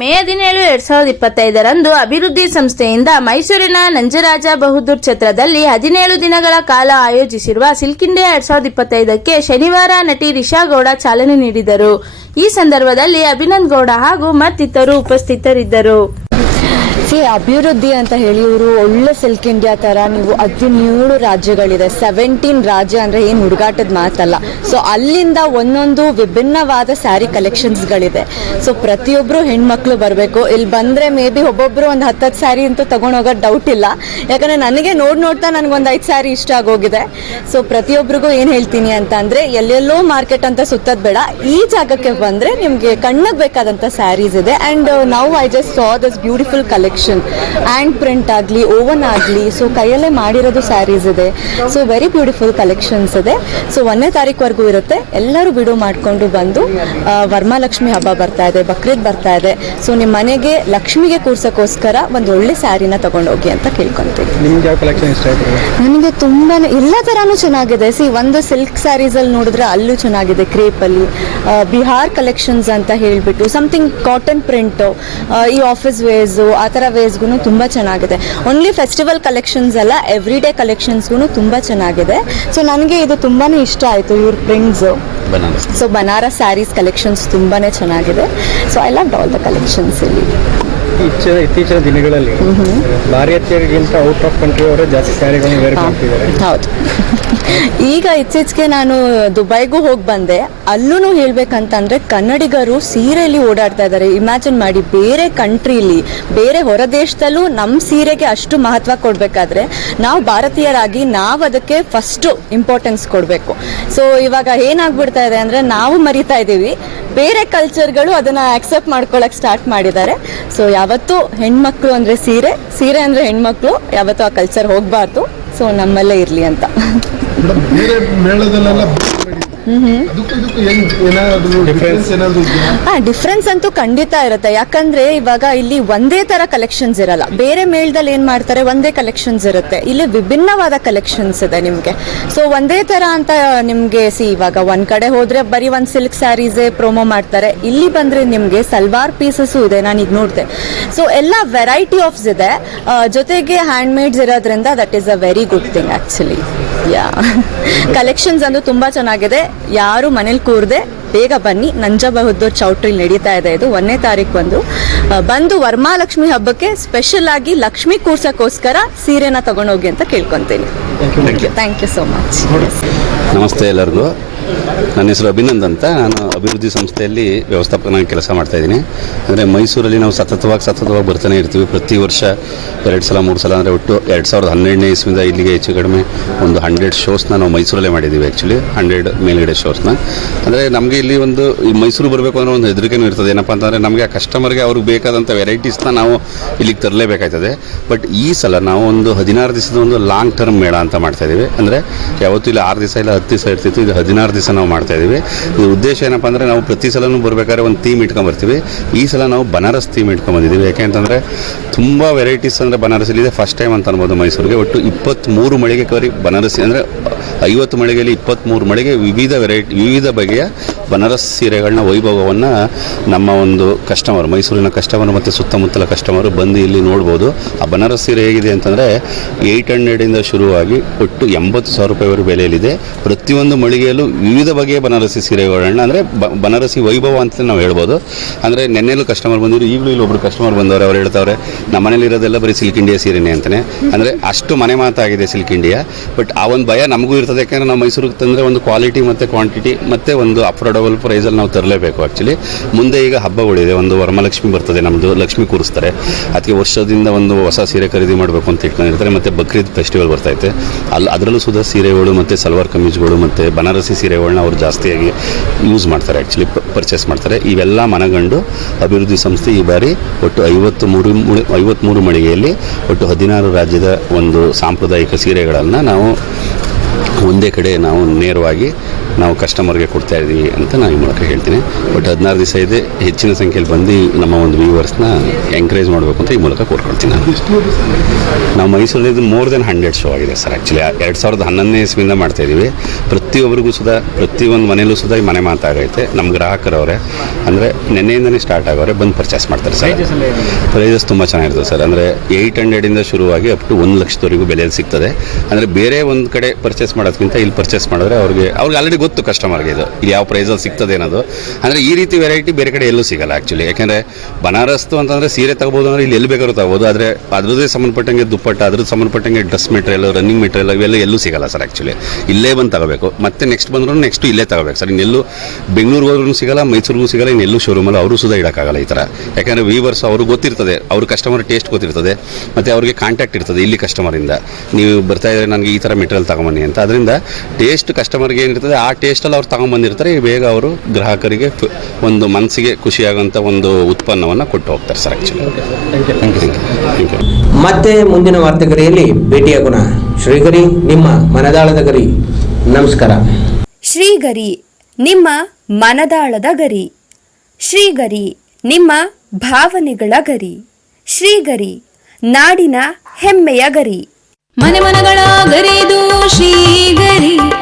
ಮೇ ಹದಿನೇಳು ಎರಡ್ ಸಾವಿರದ ಇಪ್ಪತ್ತೈದರಂದು ಅಭಿವೃದ್ಧಿ ಸಂಸ್ಥೆಯಿಂದ ಮೈಸೂರಿನ ನಂಜರಾಜ ಬಹದ್ದೂರ್ ಛತ್ರದಲ್ಲಿ ಹದಿನೇಳು ದಿನಗಳ ಕಾಲ ಆಯೋಜಿಸಿರುವ ಸಿಲ್ಕಿಂಡೆ ಎರಡ್ ಸಾವಿರದ ಇಪ್ಪತ್ತೈದಕ್ಕೆ ಶನಿವಾರ ನಟಿ ರಿಷಾ ಗೌಡ ಚಾಲನೆ ನೀಡಿದರು. ಈ ಸಂದರ್ಭದಲ್ಲಿ ಅಭಿನಂದ್ ಗೌಡ ಹಾಗೂ ಮತ್ತಿತರು ಉಪಸ್ಥಿತರಿದ್ದರು. ಸಿ ಅಭಿವೃದ್ಧಿ ಅಂತ ಹೇಳಿ ಇವರು ಒಳ್ಳೆ ಸಿಲ್ಕ್ ಇಂಡಿಯಾ ತರ ನೀವು ಹದಿನೇಳು ರಾಜ್ಯಗಳಿದೆ. ಸೆವೆಂಟೀನ್ ರಾಜ್ಯ ಅಂದ್ರೆ ಏನು ಹುಡುಗಾಟದ ಮಾತಲ್ಲ. ಸೊ ಅಲ್ಲಿಂದ ಒಂದೊಂದು ವಿಭಿನ್ನವಾದ ಸ್ಯಾರಿ ಕಲೆಕ್ಷನ್ಸ್ಗಳಿದೆ ಸೊ ಪ್ರತಿಯೊಬ್ಬರು ಹೆಣ್ಮಕ್ಳು ಬರಬೇಕು. ಇಲ್ಲಿ ಬಂದ್ರೆ ಮೇ ಬಿ ಒಬ್ಬೊಬ್ರು ಒಂದು ಹತ್ತತ್ತು ಸ್ಯಾರಿ ಅಂತೂ ತಗೊಂಡು ಹೋಗೋದು ಡೌಟ್ ಇಲ್ಲ. ಯಾಕಂದ್ರೆ ನನಗೆ ನೋಡ್ ನೋಡ್ತಾ ನನಗೊಂದು ಐದು ಸ್ಯಾರಿ ಇಷ್ಟ ಆಗೋಗಿದೆ. ಸೊ ಪ್ರತಿಯೊಬ್ಬರಿಗೂ ಏನು ಹೇಳ್ತೀನಿ ಅಂತ ಅಂದ್ರೆ, ಎಲ್ಲೆಲ್ಲೋ ಮಾರ್ಕೆಟ್ ಅಂತ ಸುತ್ತದ್ ಬೇಡ. ಈ ಜಾಗಕ್ಕೆ ಬಂದ್ರೆ ನಿಮ್ಗೆ ಕಣ್ಣಿಗೆ ಬೇಕಾದಂತ ಸ್ಯಾರೀಸ್ ಇದೆ. ಅಂಡ್ ನಾವು I just saw this beautiful collection hand print ಆಗಲಿ ಓವನ್ ಆಗಲಿ ಸೊ ಕೈಯಲ್ಲೇ ಮಾಡಿರೋದು ಸ್ಯಾರೀಸ್ ಇದೆ. ಸೊ ವೆರಿ ಬ್ಯೂಟಿಫುಲ್ ಕಲೆಕ್ಷನ್ಸ್ ಇದೆ. ಸೊ ಒಂದನೇ ತಾರೀಕುವರೆಗೂ ಇರುತ್ತೆ. ಎಲ್ಲರೂ ಬಿಡು ಮಾಡಿಕೊಂಡು ಬಂದು ವರ್ಮಾಲಕ್ಷ್ಮಿ ಹಬ್ಬ ಬರ್ತಾ ಇದೆ ಬಕ್ರೀದ್ ಬರ್ತಾ ಇದೆ. ಸೊ ನಿಮ್ಮ ಮನೆಗೆ ಲಕ್ಷ್ಮಿಗೆ ಕೂರ್ಸೋಕ್ಕೋಸ್ಕರ ಒಂದು ಒಳ್ಳೆ ಸ್ಯಾರಿನ ತಗೊಂಡೋಗಿ ಅಂತ ಕೇಳ್ಕೊಂತೀವಿ. ಕಲೆಕ್ಷನ್ ನನಗೆ ತುಂಬಾ ಎಲ್ಲ ಥರನೂ ಚೆನ್ನಾಗಿದೆ. ಸಿ ಒಂದು ಸಿಲ್ಕ್ ಸ್ಯಾರೀಸಲ್ಲಿ ನೋಡಿದ್ರೆ ಅಲ್ಲೂ ಚೆನ್ನಾಗಿದೆ ಕ್ರೇಪಲ್ಲಿ ಬಿಹಾರ್ ಕಲೆಕ್ಷನ್ಸ್ ಅಂತ ಹೇಳಿಬಿಟ್ಟು ಸಮಥಿಂಗ್ ಕಾಟನ್ ಪ್ರಿಂಟು ಈ ಆಫೀಸ್ ವೇರ್ಸು ಆ ಥರ ವೇರ್ಸ್ಗೂ ತುಂಬ ಚೆನ್ನಾಗಿದೆ. ಓನ್ಲಿ ಫೆಸ್ಟಿವಲ್ ಕಲೆಕ್ಷನ್ಸ್ ಅಲ್ಲ ಎವ್ರಿ ಡೇ ಕಲೆಕ್ಷನ್ಸ್ಗೂ ತುಂಬ ಚೆನ್ನಾಗಿದೆ. ಸೊ ನನಗೆ ಇದು ತುಂಬಾ ಇಷ್ಟ ಆಯಿತು ಇವ್ರ prints so Banaras sarees collections ತುಂಬಾ ಚೆನ್ನಾಗಿದೆ. So I love all the collections ಇಲ್ಲಿ. ಇತ್ತೀಚಿನ ಇತ್ತೀಚಿನ ದಿನಗಳಲ್ಲಿ ಭಾರತೀಯರಿಗಿಂತ ಔಟ್ ಆಫ್ ಕಂಟ್ರಿ ಅವರೇ ಜಾಸ್ತಿ ಸ್ಯಾರಿಗಳನ್ನು ವೇರ್ ಮಾಡ್ತಿದ್ದಾರೆ ಹೌದು. ಈಗ ಇತ್ತೀಚೆಗೆ ನಾನು ದುಬೈಗೂ ಹೋಗಿ ಬಂದೆ. ಅಲ್ಲೂ ಹೇಳ್ಬೇಕಂತಂದ್ರೆ ಕನ್ನಡಿಗರು ಸೀರೆಯಲ್ಲಿ ಓಡಾಡ್ತಾ ಇದ್ದಾರೆ ಇಮ್ಯಾಜಿನ್ ಮಾಡಿ ಬೇರೆ ಕಂಟ್ರಿಲಿ, ಬೇರೆ ಹೊರ ದೇಶದಲ್ಲೂ ನಮ್ಮ ಸೀರೆಗೆ ಅಷ್ಟು ಮಹತ್ವ ಕೊಡಬೇಕಾದ್ರೆ ನಾವು ಭಾರತೀಯರಾಗಿ ನಾವು ಅದಕ್ಕೆ ಫಸ್ಟ್ ಇಂಪಾರ್ಟೆನ್ಸ್ ಕೊಡಬೇಕು. ಸೊ ಇವಾಗ ಏನಾಗ್ಬಿಡ್ತಾ ಇದೆ ಅಂದ್ರೆ ನಾವು ಮರಿತಾ ಇದ್ದೀವಿ. ಬೇರೆ ಕಲ್ಚರ್ಗಳು ಅದನ್ನ ಆಕ್ಸೆಪ್ಟ್ ಮಾಡ್ಕೊಳಕ್ ಸ್ಟಾರ್ಟ್ ಮಾಡಿದ್ದಾರೆ. ಸೊ ಯಾವತ್ತೂ ಹೆಣ್ಮಕ್ಳು ಅಂದ್ರೆ ಸೀರೆ ಸೀರೆ ಅಂದ್ರೆ ಹೆಣ್ಮಕ್ಳು, ಯಾವತ್ತೂ ಆ ಕಲ್ಚರ್ ಹೋಗಬಾರ್ದು. ಸೊ ನಮ್ಮಲ್ಲೇ ಇರ್ಲಿ ಅಂತ. ಮೇಡಮ್ ಬೇರೆ ಮೇಳದಲ್ಲೆಲ್ಲ ಡಿಫ್ರೆನ್ಸ್ ಏನಾದ್ರು ಇದೆಯಾ? ಹಾ ಅಂತೂ ಖಂಡಿತ ಇರುತ್ತೆ. ಯಾಕಂದ್ರೆ ಇವಾಗ ಇಲ್ಲಿ ಒಂದೇ ತರ ಕಲೆಕ್ಷನ್ಸ್ ಇರಲ್ಲ. ಬೇರೆ ಮೇಳದಲ್ಲಿ ಏನ್ ಮಾಡ್ತಾರೆ? ಒಂದೇ ಕಲೆಕ್ಷನ್ಸ್ ಇರುತ್ತೆ. ಇಲ್ಲಿ ವಿಭಿನ್ನವಾದ ಕಲೆಕ್ಷನ್ಸ್ ಇದೆ ನಿಮ್ಗೆ. ಸೊ ಒಂದೇ ತರ ಅಂತ ನಿಮ್ಗೆ ಸಿ ಇವಾಗ ಒಂದ್ ಕಡೆ ಹೋದ್ರೆ ಬರೀ ಒಂದ್ ಸಿಲ್ಕ್ ಸ್ಯಾರೀಸೇ ಪ್ರೊಮೋ ಮಾಡ್ತಾರೆ. ಇಲ್ಲಿ ಬಂದ್ರೆ ನಿಮ್ಗೆ ಸಲ್ವಾರ್ ಪೀಸಸ್ ಇದೆ. ನಾನು ಈಗ ನೋಡಿದೆ. ಸೊ ಎಲ್ಲ ವೆರೈಟಿ ಆಫ್ಸ್ ಇದೆ. ಜೊತೆಗೆ ಹ್ಯಾಂಡ್ ಮೇಡ್ಸ್ ಇರೋದ್ರಿಂದ that is a very good thing actually yeah collections ಅಂದು ತುಂಬಾ ಚೆನ್ನಾಗಿದೆ. ಯಾರು ಮನೇಲಿ ಕೂರದೆ ಬೇಗ ಬನ್ನಿ. ನಂಜಬಹದ್ದೂರ್ ಚೌಟ್ರಿಲಿ ನಡೀತಾ ಇದೆ ಇದು ಒಂದನೇ ತಾರೀಕು ಬಂದು ಆ, ಬಂದು ವರ್ಮಾಲಕ್ಷ್ಮಿ ಹಬ್ಬಕ್ಕೆ ಸ್ಪೆಷಲ್ ಆಗಿ ಲಕ್ಷ್ಮಿ ಕೂರ್ಸಕ್ಕೋಸ್ಕರ ಸೀರೆನ ತಗೊಂಡೋಗಿ ಅಂತ ಕೇಳ್ಕೊಂತೀನಿ. ಥ್ಯಾಂಕ್ ಯು ಸೋ ಮಚ್ ನಮಸ್ತೆ ಎಲ್ಲರಿಗೂ. ನನ್ನ ಹೆಸರು ಅಭಿನಂದ್ ಅಂತ. ನಾನು ಅಭಿವೃದ್ಧಿ ಸಂಸ್ಥೆಯಲ್ಲಿ ವ್ಯವಸ್ಥಾಪಕನಾಗಿ ಕೆಲಸ ಮಾಡ್ತಾ ಇದ್ದೀನಿ. ಅಂದರೆ ಮೈಸೂರಲ್ಲಿ ನಾವು ಸತತವಾಗಿ ಸತತವಾಗಿ ಬರ್ತಾನೆ ಇರ್ತೀವಿ. ಪ್ರತಿ ವರ್ಷ ಎರಡು ಸಲ, ಮೂರು ಸಲ ಅಂದರೆ ಒಟ್ಟು ಎರಡು ಸಾವಿರದ ಹನ್ನೆರಡನೇ ಇಸ್ವಿಂದ ಇಲ್ಲಿಗೆ ಹೆಚ್ಚು ಕಡಿಮೆ ಒಂದು ಹಂಡ್ರೆಡ್ ಶೋಸ್ನ ನಾವು ಮೈಸೂರಲ್ಲೇ ಮಾಡಿದ್ದೀವಿ ಆ್ಯಕ್ಚುಲಿ ಹಂಡ್ರೆಡ್ ಮೇಲ್ಗಡೆ ಶೋಸ್ನ. ಅಂದರೆ ನಮಗೆ ಇಲ್ಲಿ ಒಂದು ಈ ಮೈಸೂರು ಬರಬೇಕು ಅಂದರೆ ಒಂದು ಹೆದರಿಕೆನೂ ಇರ್ತದೆ. ಏನಪ್ಪ ಅಂತಂದರೆ ನಮಗೆ ಆ ಕಸ್ಟಮರ್ಗೆ ಅವ್ರಿಗೆ ಬೇಕಾದಂಥ ವೆರೈಟೀಸ್ನ ನಾವು ಇಲ್ಲಿಗೆ ತರಲೇಬೇಕಾಯ್ತದೆ. ಬಟ್ ಈ ಸಲ ನಾವು ಒಂದು ಹದಿನಾರು ದಿವಸದ ಒಂದು ಲಾಂಗ್ ಟರ್ಮ್ ಮೇಳ ಅಂತ ಮಾಡ್ತಾ ಇದ್ದೀವಿ. ಅಂದರೆ ಯಾವತ್ತೂ ಇಲ್ಲಿ, ಆರು ದಿವಸ ಇಲ್ಲ, ಹತ್ತು ದಿವಸ ಇರ್ತಿತ್ತು. ಇದು ಹದಿನಾರು ದಿವಸ ನಾವು ಮಾಡ್ತಾ ಇದ್ದೀವಿ. ಇದು ಉದ್ದೇಶ ಏನಪ್ಪ ಅಂದರೆ ನಾವು ಪ್ರತಿ ಸಲನೂ ಬರಬೇಕಾದ್ರೆ ಒಂದು ಥೀಮ್ ಇಟ್ಕೊಂಬರ್ತೀವಿ ಈ ಸಲ ನಾವು ಬನಾರಸ್ ಥೀಮ್ ಇಟ್ಕೊಂಬಂದಿದ್ದೀವಿ ಯಾಕೆ ಅಂತಂದರೆ ತುಂಬ ವೆರೈಟೀಸ್ ಅಂದರೆ ಬನಾರಸಲ್ಲಿದೆ ಫಸ್ಟ್ ಟೈಮ್ ಅಂತ ಅನ್ಬೋದು ಮೈಸೂರಿಗೆ. ಒಟ್ಟು ಇಪ್ಪತ್ತ್ಮೂರು ಮಳಿಗೆ ಕವರಿ ಬನಾರಸ್ ಅಂದರೆ ಐವತ್ತು ಮಳಿಗೆಯಲ್ಲಿ ಇಪ್ಪತ್ತ್ಮೂರು ಮಳಿಗೆ ವಿವಿಧ ವೆರೈಟಿ ವಿವಿಧ ಬಗೆಯ ಬನಾರಸ್ ಸೀರೆಗಳನ್ನ, ವೈಭವವನ್ನು ನಮ್ಮ ಒಂದು ಕಸ್ಟಮರ್ ಮೈಸೂರಿನ ಕಸ್ಟಮರ್ ಮತ್ತು ಸುತ್ತಮುತ್ತಲ ಕಸ್ಟಮರು ಬಂದು ಇಲ್ಲಿ ನೋಡ್ಬೋದು. ಆ ಬನಾರಸ್ ಸೀರೆ ಹೇಗಿದೆ ಅಂತಂದರೆ ಏಯ್ಟ್ ಹಂಡ್ರೆಡಿಂದ ಶುರುವಾಗಿ ಒಟ್ಟು ಎಂಬತ್ತು ಸಾವಿರ ರೂಪಾಯಿವರೆಗೂ ಬೆಲೆಯಲ್ಲಿದೆ. ಪ್ರತಿಯೊಂದು ಮಳಿಗೆಯಲ್ಲೂ ವಿವಿಧ ಬಗೆಯ ಬನಾರಸಿ ಸೀರೆಗಳನ್ನ, ಅಂದರೆ ಬನಾರಸಿ ವೈಭವ ಅಂತ ನಾವು ಹೇಳ್ಬೋದು. ಅಂದರೆ ನೆನ್ನೆಲ್ಲೂ ಕಸ್ಟಮರ್ ಬಂದಿದ್ರು, ಈಗಲೂ ಇಲ್ಲೊಬ್ರು ಕಸ್ಟಮರ್ ಬಂದವರು, ಅವ್ರು ಹೇಳ್ತಾವ್ರೆ, ನಮ್ಮ ಮನೇಲಿ ಇರೋದೆಲ್ಲ ಬರೀ ಸಿಲ್ಕ್ ಇಂಡಿಯಾ ಸೀರೆನೇ ಅಂತಾನೆ. ಅಂದರೆ ಅಷ್ಟು ಮನೆ ಮಾತಾಗಿದೆ ಸಿಲ್ಕ್ ಇಂಡಿಯಾ ಬಟ್ ಆ ಒಂದು ಭಯ ನಮಗೂ ಇರ್ತದೆ, ಯಾಕಂದರೆ ನಾವು ಮೈಸೂರಿಗೆ ತಂದರೆ ಒಂದು ಕ್ವಾಲಿಟಿ ಮತ್ತು ಕ್ವಾಂಟಿಟಿ ಮತ್ತು ಒಂದು ಅಫೋರ್ಡಬಲ್ ಪ್ರೈಸಲ್ಲಿ ನಾವು ತರಲೇಬೇಕು ಆ್ಯಕ್ಚುಲಿ ಮುಂದೆ ಈಗ ಹಬ್ಬಗಳಿದೆ, ಒಂದು ವರಮಹಾಲಕ್ಷ್ಮಿ ಬರ್ತದೆ ನಮ್ಮದು ಲಕ್ಷ್ಮಿ ಕೂರಿಸ್ತಾರೆ. ಅದಕ್ಕೆ ವರ್ಷದಿಂದ ಒಂದು ಹೊಸ ಸೀರೆ ಖರೀದಿ ಮಾಡಬೇಕು ಅಂತ ಇಟ್ಕೊಂಡಿರ್ತಾರೆ, ಮತ್ತು ಬಕ್ರೀದ್ ಫೆಸ್ಟಿವಲ್ ಬರ್ತೈತೆ ಅಲ್ಲಿ ಅದರಲ್ಲೂ ಸುಧಾ ಸೀರೆಗಳು ಮತ್ತು ಸಲ್ವಾರ್ ಕಮೀಜ್ಗಳು ಮತ್ತು ಬನಾರಸಿ ಸೀರೆಗಳನ್ನ ಅವರು ಜಾಸ್ತಿಯಾಗಿ ಯೂಸ್ ಮಾಡ್ತಾರೆ ಆ್ಯಕ್ಚುಲಿ ಪರ್ಚೇಸ್ ಮಾಡ್ತಾರೆ. ಇವೆಲ್ಲ ಮನಗಂಡು ಅಭಿವೃದ್ಧಿ ಸಂಸ್ಥೆ ಈ ಬಾರಿ ಒಟ್ಟು ಐವತ್ತು ಮೂರು ಐವತ್ತ್ಮೂರು ಮಳಿಗೆಯಲ್ಲಿ ಒಟ್ಟು ಹದಿನಾರು ರಾಜ್ಯದ ಒಂದು ಸಾಂಪ್ರದಾಯಿಕ ಸೀರೆಗಳನ್ನು ನಾವು ಒಂದೇ ಕಡೆ ನಾವು ನೇರವಾಗಿ ನಾವು ಕಸ್ಟಮರ್ಗೆ ಕೊಡ್ತಾ ಇದ್ದೀವಿ ಅಂತ ನಾನು ಈ ಮೂಲಕ ಹೇಳ್ತೀನಿ. ಬಟ್ ಹದಿನಾರು ದಿವಸ ಇದೆ ಹೆಚ್ಚಿನ ಸಂಖ್ಯೆಯಲ್ಲಿ ಬಂದು ನಮ್ಮ ಒಂದು ವ್ಯೂವರ್ಸ್ನ ಎಂಕರೇಜ್ ಮಾಡಬೇಕು ಅಂತ ಈ ಮೂಲಕ ಕೋರ್ಕೊಳ್ತೀನಿ ನಾನು. ನಾವು ಮೈಸೂರಲ್ಲಿ ಇದು ಮೋರ್ ದೆನ್ ಹಂಡ್ರೆಡ್ ಶೋ ಆಗಿದೆ ಸರ್ ಆ್ಯಕ್ಚುಲಿ ಎರಡು ಸಾವಿರದ ಹನ್ನೊಂದನೇ ಇಸ್ವಿಂದ ಮಾಡ್ತಾ ಇದ್ದೀವಿ. ಪ್ರತಿಯೊಬ್ಬರಿಗೂ ಸುದಾ ಪ್ರತಿಯೊಂದು ಮನೆಯಲ್ಲೂ ಸುದಾ ಈ ಮನೆ ಮಾತಾಗೈತೆ ನಮ್ಮ ಗ್ರಾಹಕರವರೇ ಅಂದರೆ ನೆನ್ನೆಯಿಂದನೇ ಸ್ಟಾರ್ಟ್ ಆಗೋರೆ ಬಂದು ಪರ್ಚೇಸ್ ಮಾಡ್ತಾರೆ ಸರ್. ಪ್ರೈಸಸ್ ತುಂಬ ಚೆನ್ನಾಗಿರ್ತದೆ ಸರ್. ಅಂದರೆ ಏಯ್ಟ್ ಹಂಡ್ರೆಡಿಂದ ಶುರುವಾಗಿ ಅಪ್ ಟು ಒಂದು ಲಕ್ಷದವರೆಗೂ ಬೆಲೆಯಲ್ಲಿ ಸಿಗ್ತದೆ. ಅಂದರೆ ಬೇರೆ ಒಂದು ಕಡೆ ಪರ್ಚೇಸ್ ಮಾಡೋದಕ್ಕಿಂತ ಇಲ್ಲಿ ಪರ್ಚೇಸ್ ಮಾಡಿದ್ರೆ ಅವ್ರಿಗೆ ಅವ್ರಿಗೆ ಆಲ್ರೆಡಿ ಗೊತ್ತು ಕಸ್ಟಮರ್ಗೆ ಇದು. ಇಲ್ಲಿ ಯಾವ ಪ್ರೈಸಲ್ಲಿ ಸಿಗ್ತದೆ ಅನ್ನೋದು. ಅಂದರೆ ಈ ರೀತಿ ವೆರೈಟಿ ಬೇರೆ ಕಡೆ ಎಲ್ಲೂ ಸಿಗಲ್ಲ ಆ್ಯಕ್ಚುಲಿ ಯಾಕೆಂದರೆ ಬನಾರಸ್ತು ಅಂತಂದರೆ ಸೀರೆ ತಗೋಬೋದು ಅಂದರೆ ಇಲ್ಲಿ ಎಲ್ಲಿ ಬೇಕಾದ್ರೂ ತಗೋಬೋದು ಆದರೆ ಅದ್ರದ್ದೇ ಸಂಬಂಧಪಟ್ಟಂಗೆ ದುಪ್ಪಟ್ಟ ಅದ್ರ ಸಂಬಂಧಪಟ್ಟಂಗೆ ಡ್ರೆಸ್ ಮೆಟೀರಿಯಲ್ ರನ್ನಿಂಗ್ ಮೆಟೀರಿಯಲ್ ಇವೆಲ್ಲ ಎಲ್ಲೂ ಸಿಗಲ್ಲ ಸರ್ ಆ್ಯಕ್ಚುಲಿ ಇಲ್ಲೇ ಬಂದು ತಗೋಬೇಕು. ಮತ್ತೆ ನೆಕ್ಸ್ಟ್ ಬಂದರೂ ನೆಕ್ಸ್ಟ್ ಇಲ್ಲೇ ತಗೋಬೇಕು ಸರ್ ಇನ್ನೆಲ್ಲೂ ಬೆಂಗಳೂರಿಗೆ ಹೋದ್ರೂ ಸಿಗಲ್ಲ, ಮೈಸೂರಿಗೂ ಸಿಗಲ್ಲ, ಇನ್ನೆಲ್ಲೂ ಶೋರೂಮಲ್ಲಿ ಅವರು ಸುಧಾ ಇಡೋಕ್ಕಾಗಲ್ಲ ಈ ಥರ. ಯಾಕಂದರೆ ವೀವರ್ಸ್ ಅವ್ರಿಗೆ ಗೊತ್ತಿರ್ತದೆ. ಅವ್ರ ಕಸ್ಟಮರ್ ಟೇಸ್ಟ್ ಗೊತ್ತಿರ್ತದೆ. ಮತ್ತು ಅವ್ರಿಗೆ ಕಾಂಟ್ಯಾಕ್ಟ್ ಇರ್ತದೆ ಇಲ್ಲಿ ಕಸ್ಟಮರಿಂದ ನೀವು ಬರ್ತಾ ಇದ್ರೆ ನನಗೆ ಈ ಥರ ಮೆಟೀರಿಯಲ್ ತಗೊಂಬನ್ನಿ ಅಂತ. ಅದರಿಂದ ಟೇಸ್ಟ್ ಕಸ್ಟಮರ್ಗೆ ಏನಿರ್ತದೆ, ಆ ಟೇಸ್ಟಲ್ಲಿ ಅವ್ರು ತಗೊಂಬಂದಿರ್ತಾರೆ ಬೇಗ ಅವರು ಗ್ರಾಹಕರಿಗೆ ಒಂದು ಮನಸ್ಸಿಗೆ ಖುಷಿಯಾಗುವಂಥ ಒಂದು ಉತ್ಪನ್ನವನ್ನು ಕೊಟ್ಟು ಹೋಗ್ತಾರೆ sir actually thank you thank you thank you ಮತ್ತೆ ಮುಂದಿನ ವಾರ್ತೆಗರಿಯಲ್ಲಿ ಭೇಟಿಯಾಗೋಣ ಶ್ರೀಗರಿ ನಿಮ್ಮ ಮನದಾಳದ ಗರಿ. ನಮಸ್ಕಾರ. ಶ್ರೀಗರಿ ನಿಮ್ಮ ಮನದಾಳದ ಗರಿ. ಶ್ರೀಗರಿ ನಿಮ್ಮ ಭಾವನೆಗಳ ಗರಿ. ಶ್ರೀಗರಿ ನಾಡಿನ ಹೆಮ್ಮೆಯ ಗರಿ. ಮನೆ ಮನಗಳ ಗರಿದು ಶ್ರೀಗರಿ.